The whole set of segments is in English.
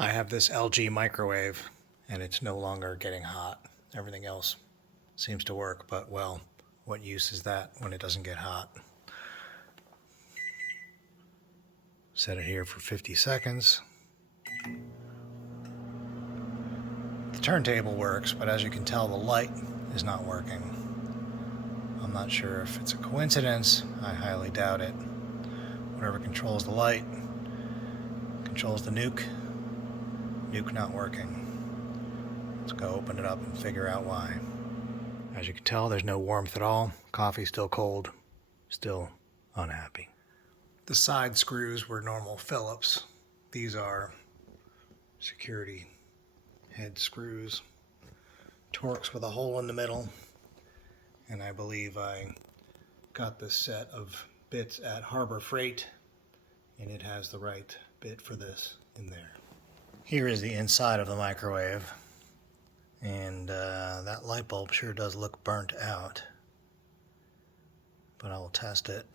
I have this LG microwave and it's no longer getting hot. Everything else seems to work, but well, what use is that when it doesn't get hot? Set it here for 50 seconds. The turntable works, but as you can tell, the light is not working. I'm not sure if it's a coincidence. I highly doubt it. Whatever controls the light controls the nuke. Nuke not working. Let's go open it up and figure out why. As you can tell, there's no warmth at all. Coffee's still cold. Still unhappy. The side screws were normal Phillips. These are security head screws. Torx with a hole in the middle. And I believe I got this set of bits at Harbor Freight, and it has the right bit for this in there. Here is the inside of the microwave, and that light bulb sure does look burnt out, but I will test it.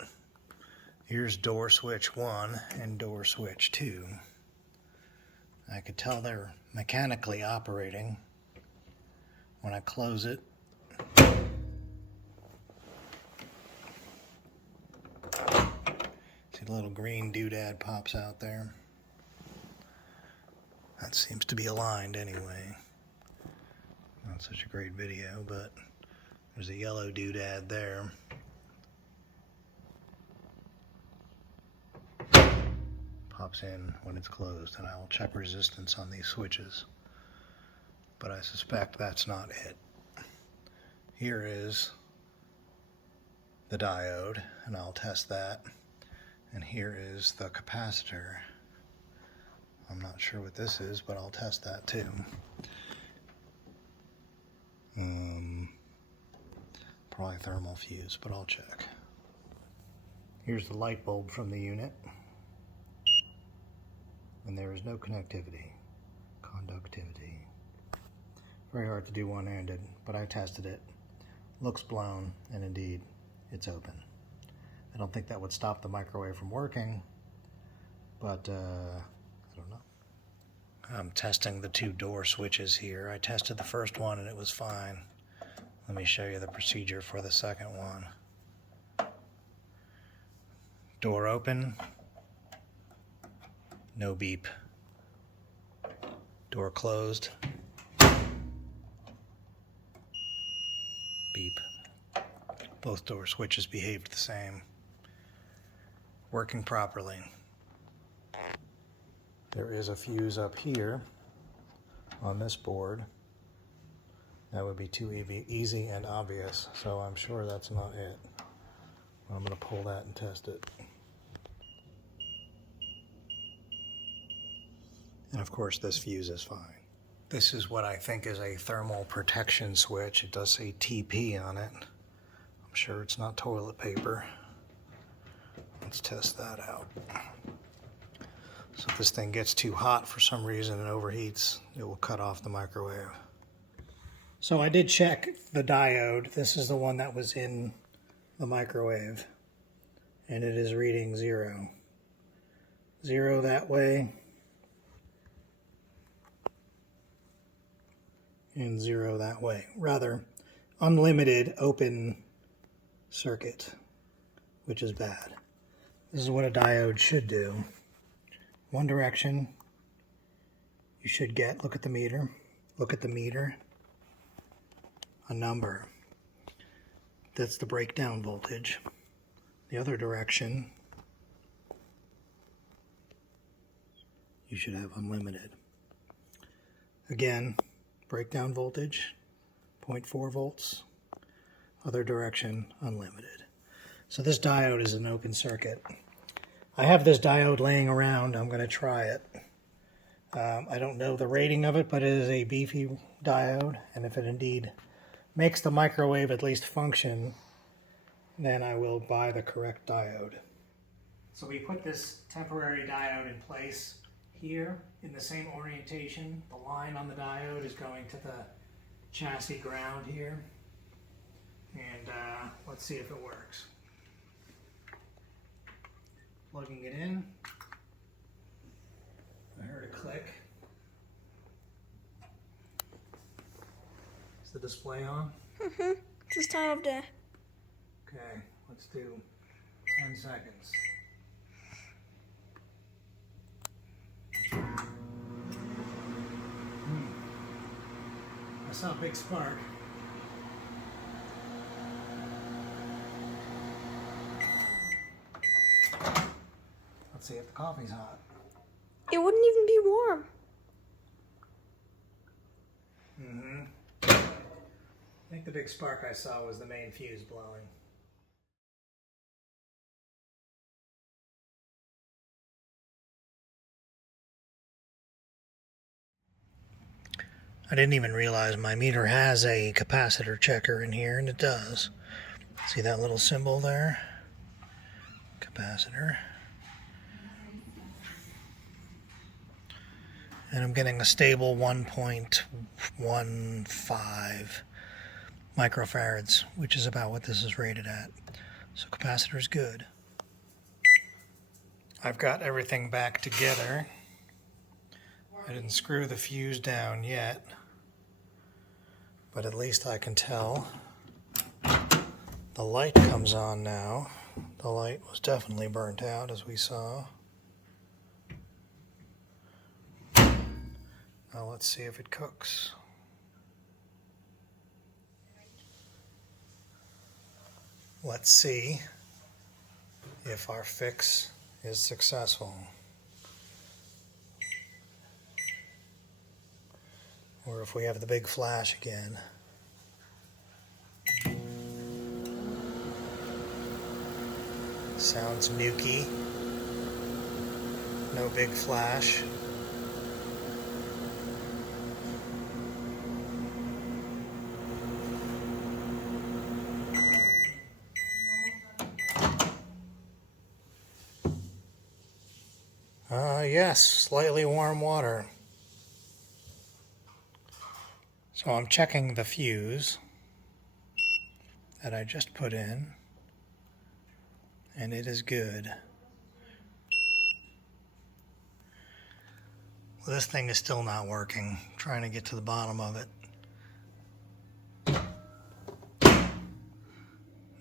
Here's door switch 1 and door switch 2. I could tell they're mechanically operating. When I close it, see the little green doodad pops out there. That seems to be aligned anyway. Not such a great video, but there's a yellow doodad there. Pops in when it's closed, and I will check resistance on these switches. But I suspect that's not it. Here is the diode, and I'll test that. And here is the capacitor. I'm not sure what this is, but I'll test that too. Probably thermal fuse, but I'll check. Here's the light bulb from the unit. And there is no conductivity. Very hard to do one-handed, but I tested it. Looks blown, and indeed, it's open. I don't think that would stop the microwave from working, but I don't know. I'm testing the 2 door switches here. I tested the first one and it was fine. Let me show you the procedure for the second one. Door open, no beep. Door closed, beep. Both door switches behaved the same. Working properly. There is a fuse up here on this board. That would be too easy and obvious, so I'm sure that's not it. I'm going to pull that and test it. And of course this fuse is fine. This is what I think is a thermal protection switch. It does say TP on it. I'm sure it's not toilet paper. Let's test that out. So if this thing gets too hot for some reason and overheats, it will cut off the microwave. So I did check the diode. This is the one that was in the microwave, and it is reading 0. 0 that way, and 0 that way. Rather, unlimited open circuit, which is bad. This is what a diode should do. One direction, you should get, look at the meter, a number. That's the breakdown voltage. The other direction, you should have unlimited. Again, breakdown voltage, 0.4 volts. Other direction, unlimited. So this diode is an open circuit. I have this diode laying around. I'm going to try it. I don't know the rating of it, but it is a beefy diode, and if it indeed makes the microwave at least function, then I will buy the correct diode. So we put this temporary diode in place here in the same orientation. The line on the diode is going to the chassis ground here, and let's see if it works. Plugging it in. I heard a click. the display on? Mm-hmm. It's this time of day. Okay, let's do 10 seconds. I saw a big spark. Let's see if the coffee's hot. It wouldn't even be warm. I think the big spark I saw was the main fuse blowing. I didn't even realize my meter has a capacitor checker in here, and it does. See that little symbol there? Capacitor. And I'm getting a stable 1.15 microfarads, which is about what this is rated at. So capacitor is good. I've got everything back together. I didn't screw the fuse down yet, but at least I can tell. The light comes on now. The light was definitely burnt out, as we saw. Now let's see if it cooks. Let's see if our fix is successful. Or if we have the big flash again. Sounds muky. No big flash. Yes, slightly warm water. So I'm checking the fuse that I just put in, and it is good. Well, this thing is still not working. I'm trying to get to the bottom of it.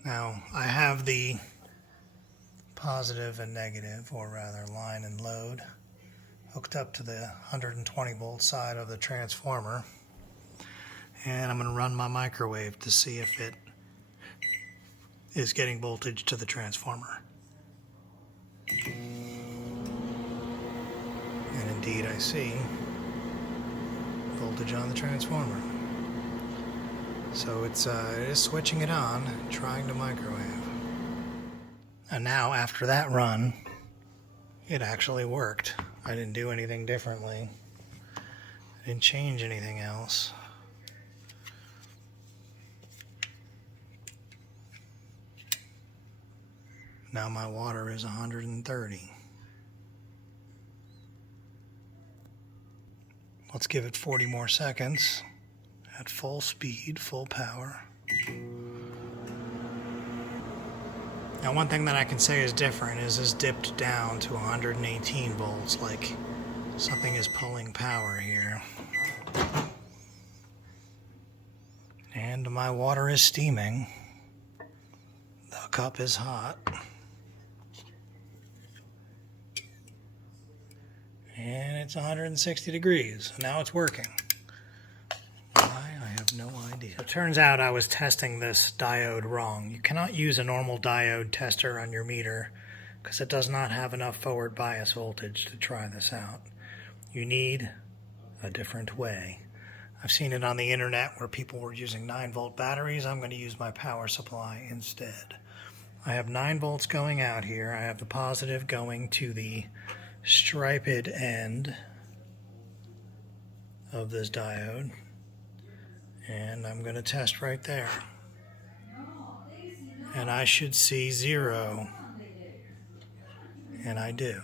Now, I have the positive and negative, or rather line and load, hooked up to the 120 volt side of the transformer. And I'm going to run my microwave to see if it is getting voltage to the transformer. And indeed I see voltage on the transformer. So it is switching it on, trying to microwave. And now after that run, it actually worked. I didn't do anything differently. I didn't change anything else. Now my water is 130. Let's give it 40 more seconds at full speed, full power. Now one thing that I can say is different is this dipped down to 118 volts, like something is pulling power here. And my water is steaming. The cup is hot. And it's 160 degrees. Now it's working. Why? I have no idea. It turns out I was testing this diode wrong. You cannot use a normal diode tester on your meter because it does not have enough forward bias voltage to try this out. You need a different way. I've seen it on the internet where people were using 9-volt batteries. I'm going to use my power supply instead. I have 9 volts going out here. I have the positive going to the striped end of this diode, and I'm going to test right there, and I should see 0, and I do.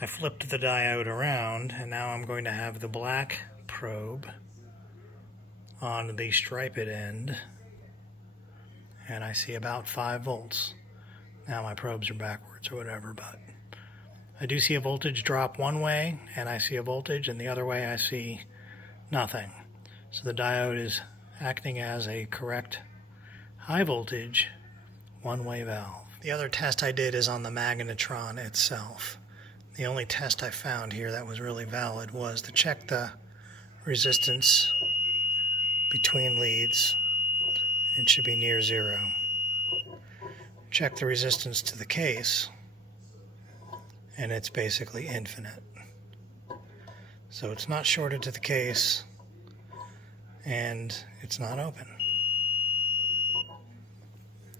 I flipped the diode around, and now I'm going to have the black probe on the striped end, and I see about 5 volts. Now my probes are backwards or whatever, but I do see a voltage drop one way, and I see a voltage, and the other way I see nothing. So the diode is acting as a correct high voltage one-way valve. The other test I did is on the magnetron itself. The only test I found here that was really valid was to check the resistance between leads. It should be near 0. Check the resistance to the case, and it's basically infinite. So it's not shorted to the case, and it's not open.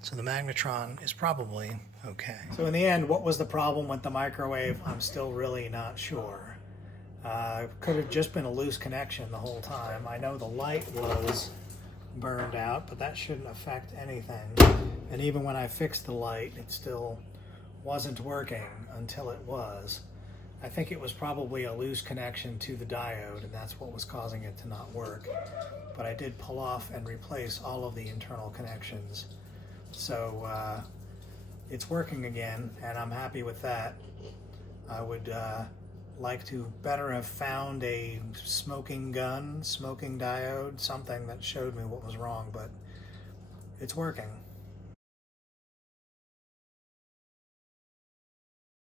So the magnetron is probably okay. So in the end, what was the problem with the microwave? I'm still really not sure. Could have just been a loose connection the whole time. I know the light was burned out, but that shouldn't affect anything. And even when I fixed the light, it still wasn't working until it was. I think it was probably a loose connection to the diode, and that's what was causing it to not work. But I did pull off and replace all of the internal connections. So it's working again, and I'm happy with that. I would like to better have found a smoking gun, smoking diode, something that showed me what was wrong, but it's working.